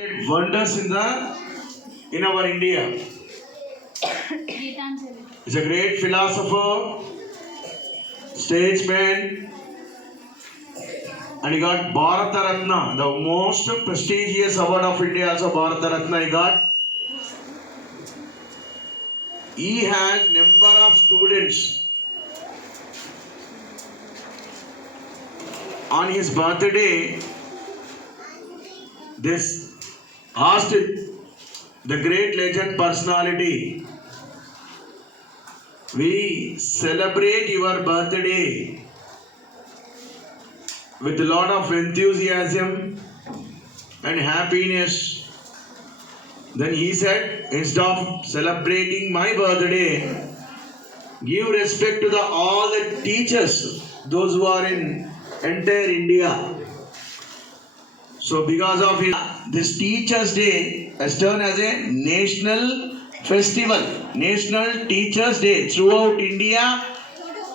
wonders in our India. He's a great philosopher, statesman, and he got Bharata Ratna, the most prestigious award of India. Also, Bharata Ratna he got. He has number of students. On his birthday, this asked the great legend personality, we celebrate your birthday with a lot of enthusiasm and happiness. Then he said, instead of celebrating my birthday, give respect to all the teachers, those who are in entire India. So because of this Teachers' Day has turned as a national festival, National Teachers' Day throughout India.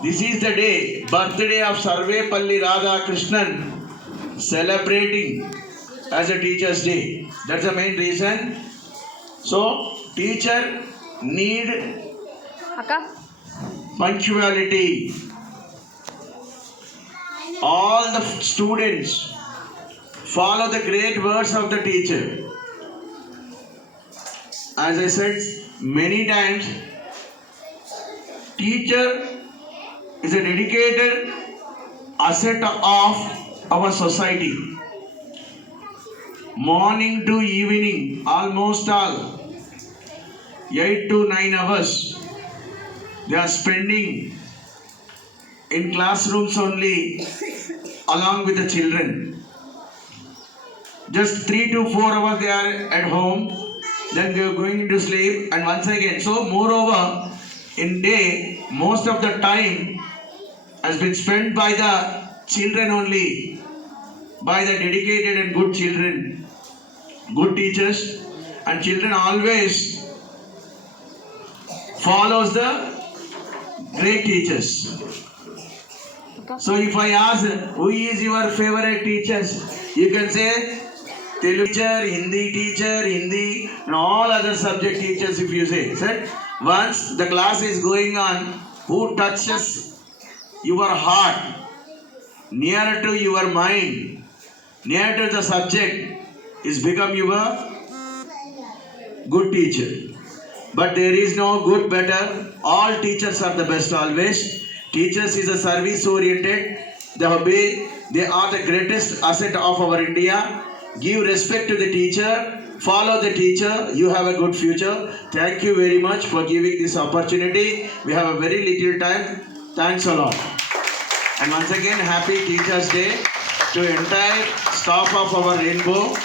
This is the day, birthday of Sarvepalli Radhakrishnan, celebrating as a Teachers' Day. That's the main reason. So teacher need punctuality. All the students follow the great words of the teacher. As I said many times, teacher is a dedicated asset of our society. Morning to evening, almost all 8 to 9 hours they are spending in classrooms only along with the children. Just 3 to 4 hours they are at home, then they are going into sleep and once again. So moreover, in day, most of the time has been spent by the children only, by the dedicated and good children, good teachers, and children always follows the great teachers. So if I ask, who is your favorite teachers? You can say Telugu teacher, Hindi teacher, Hindi, and all other subject teachers. If you say, sir, once the class is going on, who touches your heart, nearer to your mind, near to the subject, is become your good teacher. But there is no good better. All teachers are the best always. Teachers is a service oriented. They are the greatest asset of our India. Give respect to the teacher. Follow the teacher. You have a good future. Thank you very much for giving this opportunity. We have a very little time. Thanks a lot. And once again, happy Teachers' Day to entire staff of our Rainbow.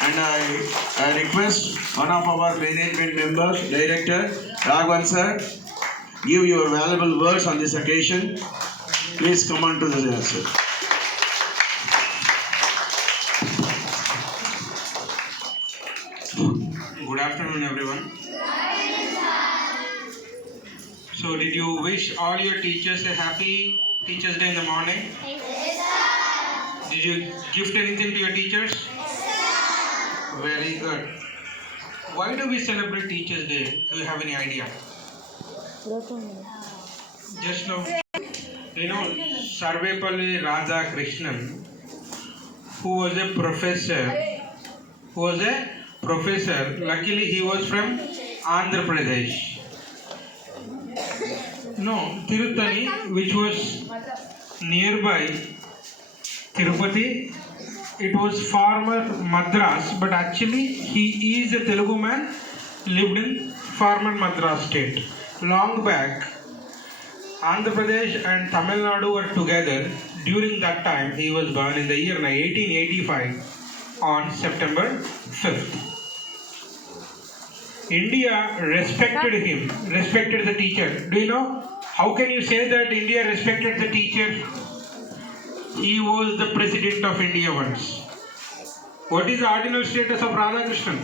And I request one of our management members, Director Raghavan sir, give your valuable words on this occasion. Please come on to the answer. Good afternoon, everyone. So, did you wish all your teachers a happy Teachers' Day in the morning? Yes, did you gift anything to your teachers? Yes, very good. Why do we celebrate Teachers' Day? Do you have any idea? Just now, Sarvepalli Radhakrishnan, who was a professor. Luckily, he was from Andhra Pradesh. Tirutani, which was nearby Tirupati, it was former Madras, but actually he is a Telugu man, lived in former Madras state. Long back, Andhra Pradesh and Tamil Nadu were together. During that time, he was born in the year 1885 on September 5th. India respected him, respected the teacher. Do you know? How can you say that India respected the teacher? He was the president of India once. What is the ordinal status of Radhakrishnan?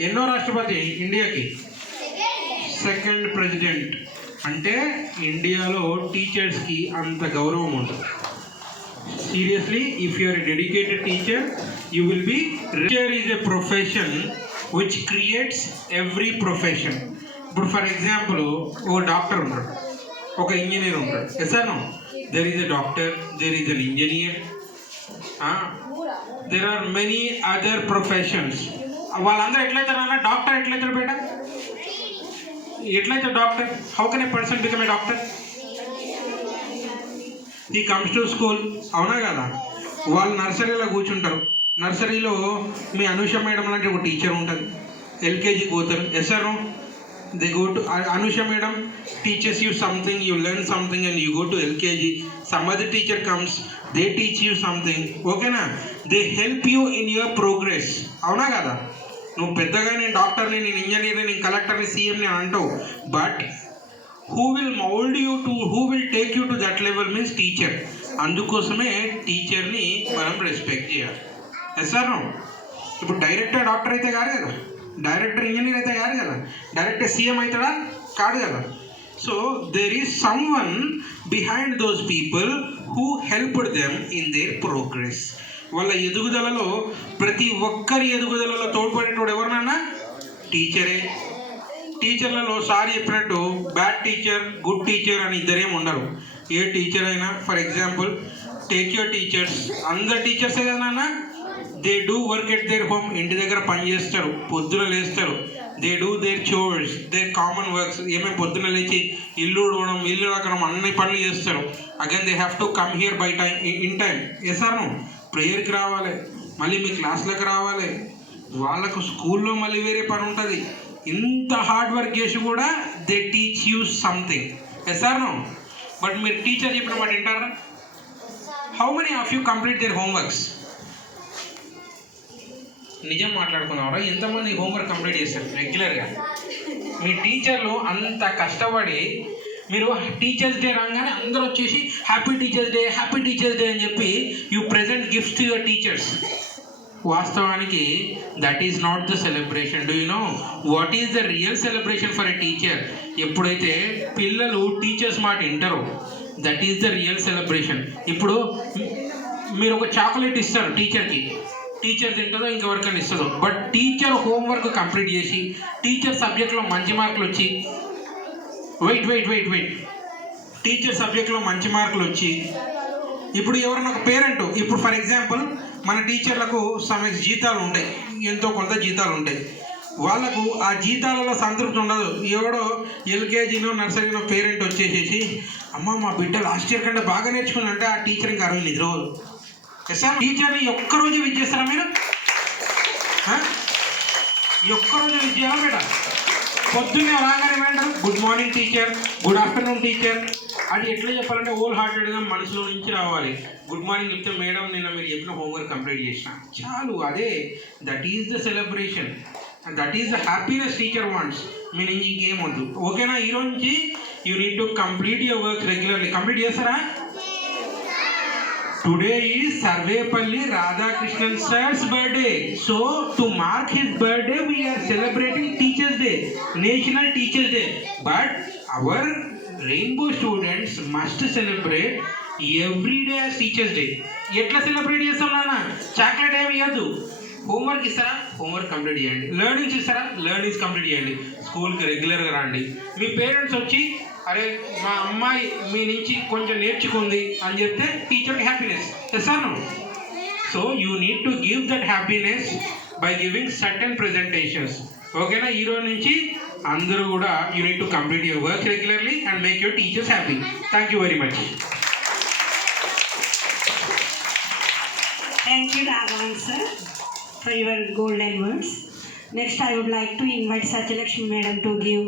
Enno Rashtrapati India ki? Second president. అంటే ఇండియాలో టీచర్స్కి అంత గౌరవం ఉంటుంది. Seriously, if you are a dedicated teacher, you will be. Teacher is a profession which creates every profession. ఇప్పుడు for example ఒక doctor ఉంటాడు, ఒక ఇంజనీర్ ఉంటాడు. Yes or no? There is a doctor, there is an engineer, there are many other professions. వాళ్ళందరూ ఎట్లయితారన్నా doctor ఎట్లయితాడు బేట? ఎట్లయితే doctor? How can a person become a doctor? He comes to school, అవునా కదా? వాళ్ళు నర్సరీలో కూర్చుంటారు. నర్సరీలో మీ అనుష మేడం లాంటి ఒక టీచర్ ఉంటుంది. ఎల్కేజీకి పోతారు. Yes or no? They go to Anusha madam teachers you something, you learn something and you go to LKG. Some other teacher comes, they teach you something. ఓకేనా? They help you in your progress, అవునా కదా? నువ్వు పెద్దగా నేను డాక్టర్ని, నేను ఇంజనీర్ని, నేను కలెక్టర్ని, సీఎంని అంటావు. But who will mould you to, who will take you to that level means teacher. అందుకోసమే టీచర్ని మనం రెస్పెక్ట్ చేయాలి. Yes or no? ఇప్పుడు డైరెక్టర్ డాక్టర్ అయితే కాదు కదా, డైరెక్టర్ ఇంజనీర్ అయితే కాదు కదా, డైరెక్టర్ సీఎం అవుతాడా? కాదు కదా. So there is someone behind those people who helped them in their progress. వాళ్ళ ఎదుగుదలలో, ప్రతి ఒక్కరి ఎదుగుదలలో తోడ్పడేటోడు ఎవరినన్నా? టీచరే. టీచర్లలో సార్ చెప్పినట్టు బ్యాడ్ టీచర్, గుడ్ టీచర్ అని ఇద్దరేం ఉండరు. ఏ టీచర్ అయినా, for example take your teachers, అందరు టీచర్సే కదా నాన్న. They do work at their home, ఇంటి దగ్గర పని చేస్తారు, పొద్దున లేస్తారు. They do their chores, their common works. ఏమేమి పొద్దున లేచి ఇల్లు ఉడవడం, ఇల్లు అక్కడం, అన్ని పనులు చేస్తారు. Again they have to come here by time, in time. Yes or no? ప్రేయర్కి రావాలి, మళ్ళీ మీ క్లాస్లకు రావాలి, వాళ్ళకు స్కూల్లో మళ్ళీ వేరే పని ఉంటుంది. ఇంత హార్డ్ వర్క్ చేసి కూడా they teach you something. Yes or no? But మీరు టీచర్ చెప్పిన మాట వింటారా? How many of you complete their homeworks? నిజం మాట్లాడుకున్నారా? ఎంతమంది హోంవర్క్ కంప్లీట్ చేస్తారు రెగ్యులర్గా? మీ టీచర్లు అంత కష్టపడి, మీరు టీచర్స్ డే రాగానే అందరూ వచ్చేసి happy teachers day, happy teachers day అని చెప్పి you present gifts to your teachers. వాస్తవానికి that is not the celebration. Do you know what is the real celebration for a teacher? ఎప్పుడైతే పిల్లలు టీచర్స్ మాట వింటారో, that is the real celebration. ఇప్పుడు మీరు ఒక చాక్లెట్ ఇస్తారు టీచర్కి, టీచర్ తింటుందో ఇంకెవరికైనా ఇస్తుందో. బట్ టీచర్ హోంవర్క్ కంప్లీట్ చేసి, టీచర్ సబ్జెక్ట్లో మంచి మార్కులు వచ్చి, వెయిట్ టీచర్ సబ్జెక్ట్లో మంచి మార్కులు వచ్చి, ఇప్పుడు ఎవరైనా ఒక పేరెంట్, ఇప్పుడు ఫర్ ఎగ్జాంపుల్ మన టీచర్లకు జీతాలు ఉంటాయి, ఎంతో కొంత జీతాలు ఉంటాయి. వాళ్ళకు ఆ జీతాలలో సంతృప్తి ఉండదు. ఎవడో ఎల్కేజీనో నర్సరీనో పేరెంట్ వచ్చేసేసి, అమ్మ మా బిడ్డ లాస్ట్ ఇయర్ కంటే బాగా నేర్చుకున్నంటే ఆ టీచర్ ఇంకా 60 నిద్రపోదు. సార్ టీచర్ని ఒక్కరోజు విజ్ చేస్తారా మీరు? ఒక్కరోజు విజ్ చేయాలా బేట? పొద్దున్నే రాగానే madam good morning teacher, good afternoon teacher. అది ఎట్లా చెప్పాలంటే హోల్ హార్టెడ్గా మనసులో నుంచి రావాలి. గుడ్ మార్నింగ్ చెప్తే మేడం నిన్న మీరు చెప్పిన హోంవర్క్ కంప్లీట్ చేసిన చాలు. అదే that is the celebration, that is the happiness teacher wants. మీరు ఇంకేం వద్దు. ఓకేనా? ఈరోజు నుంచి you need to complete your work regularly. Complete చేస్తారా? Today is Sarvepalli Radhakrishnan sir's birthday. So to mark his birthday, we are celebrating Teachers Day, National Teachers Day. But our rainbow students must celebrate every day as Teachers Day. ఎట్లా సెలబ్రేట్ చేస్తాం నాన్న? చాక్లెట్ ఏమి ఇవ్వద్దు. హోంవర్క్ ఇస్తారా? Homework complete చేయండి. లెర్నింగ్స్ ఇస్తారా? Learnings complete చేయండి. స్కూల్కి రెగ్యులర్గా రండి. మీ పేరెంట్స్ వచ్చి అరే మా అమ్మాయి మీ నుంచి కొంచెం నేర్చుకుంది అని చెప్తే టీచర్కి happiness. Yes or no? So you need to give that happiness by giving certain presentations. ఓకేనా? ఈరోజు నుంచి అందరూ కూడా you need to complete your work regularly and make your teachers happy. Thank you very much. Thank you, Raghavan sir, for your golden words. Next, I would like to invite Satyalakshmi madam to give